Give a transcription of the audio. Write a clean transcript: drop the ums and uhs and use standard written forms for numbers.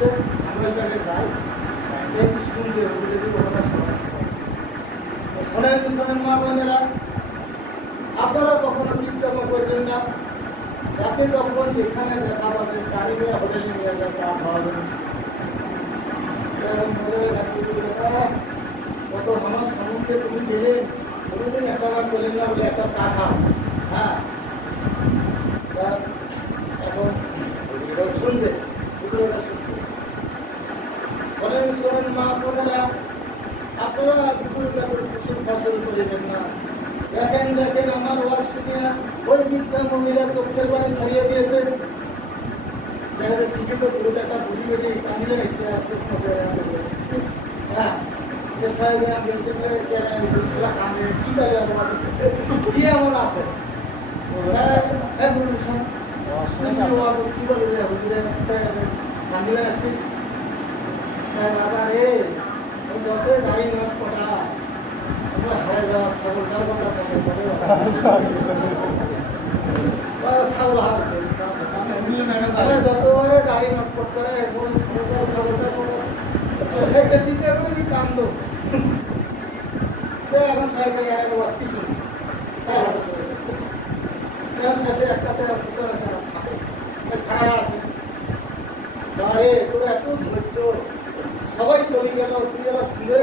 হচ্ছে আমেরিকাকে যাই একটু শুনছে যদি কথা শোনেন শোনেন মা বোনেরা, আপনারা কখনো চিন্তা করবেন না যাকে যখন যেখানে দেখা পাবেন গাড়ি নিয়ে হোটেলে নিয়ে গেছে চা খাওয়াবেন, কত আমার সমুদ্রে তুমি গেলে কোনোদিন একটা বার বললেন না বলে একটা চা খাও। হ্যাঁ, এখন শুনছে শুনছে বলেন শোনেন মা বোনেরা, আপনারা দুপুরের কাছে ফসল ফসল করিবেন না। দেখেন দেখেন আমার ওয়াজ শুনিয়া ওই বৃদ্ধা মহিলা চোখের বাড়ি ছাড়িয়ে দিয়েছে। দেখা যায় ঠিকই তো পুরো একটা বুড়ি বেটি কাঁদিয়ে এসে হ্যাঁ যে সাহেব কাঁদে কি কাজে কি এমন আছে কি বলবে কান্দিবেন আসছিস বাবা রে যত গাড়ি নোট কটা হারে যাওয়া ছাগলটার কথা ছাগল হারাচ্ছে যতবারে গাড়ি নটপট করে ছাগলটা চিন্তা করে কান্দ এখন সবাই বাস্তি শুনি শেষে একটা খারাপ আছে তোর এত ধৈর্য সবাই চলে গেল তুই এবার শুনে